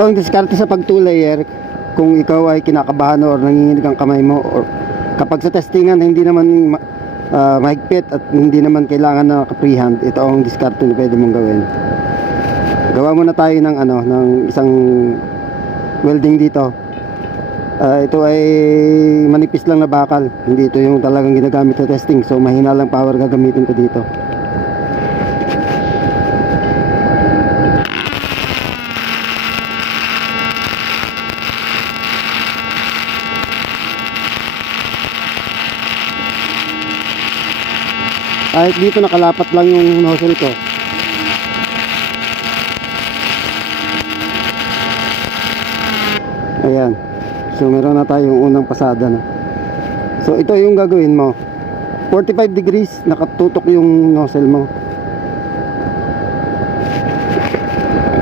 Ito ang diskarte sa pag 2 layer kung ikaw ay kinakabahan or nanginginig ang kamay mo, or kapag sa testingan hindi naman mahigpit at hindi naman kailangan na freehand. Ito ang diskarte na pwede mong gawin. Gawa muna tayo ng ng isang welding dito. Ito ay manipis lang na bakal, hindi ito yung talagang ginagamit sa testing, so mahina lang power gagamitin ko dito. Kahit dito nakalapat lang yung nozzle ko. Ayan. So meron na tayong unang pasada na. So ito yung gagawin mo. 45 degrees nakatutok yung nozzle mo.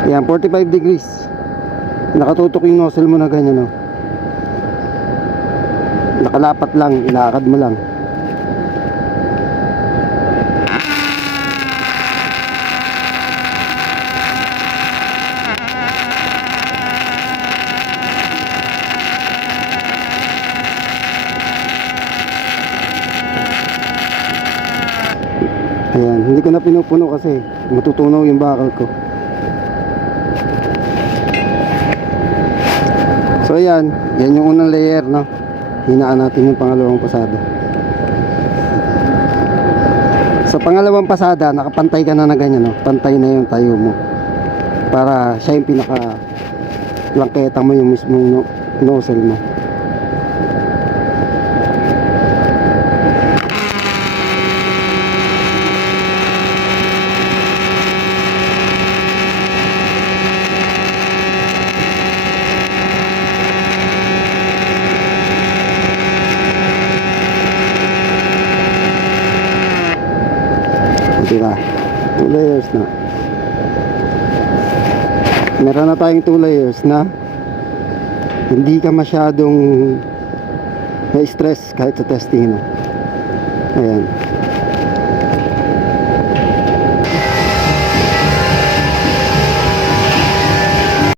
Ayan, 45 degrees nakatutok yung nozzle mo na ganyan, no? Nakalapat lang, ilakad mo lang. Ayan, hindi ko na pinupuno kasi matutunaw yung bakal ko. So ayan, yan yung unang layer, no? Hinaan natin yung pangalawang pasada. Sa pangalawang pasada, nakapantay ka na ganyan, no? Pantay na yung tayo mo. Para siya yung pinaka langketa mo yung mismong nozzle mo. Diba? 2 layers na. Meron na tayong 2 layers na hindi ka masyadong na-stress kahit sa testing, no? Ayan.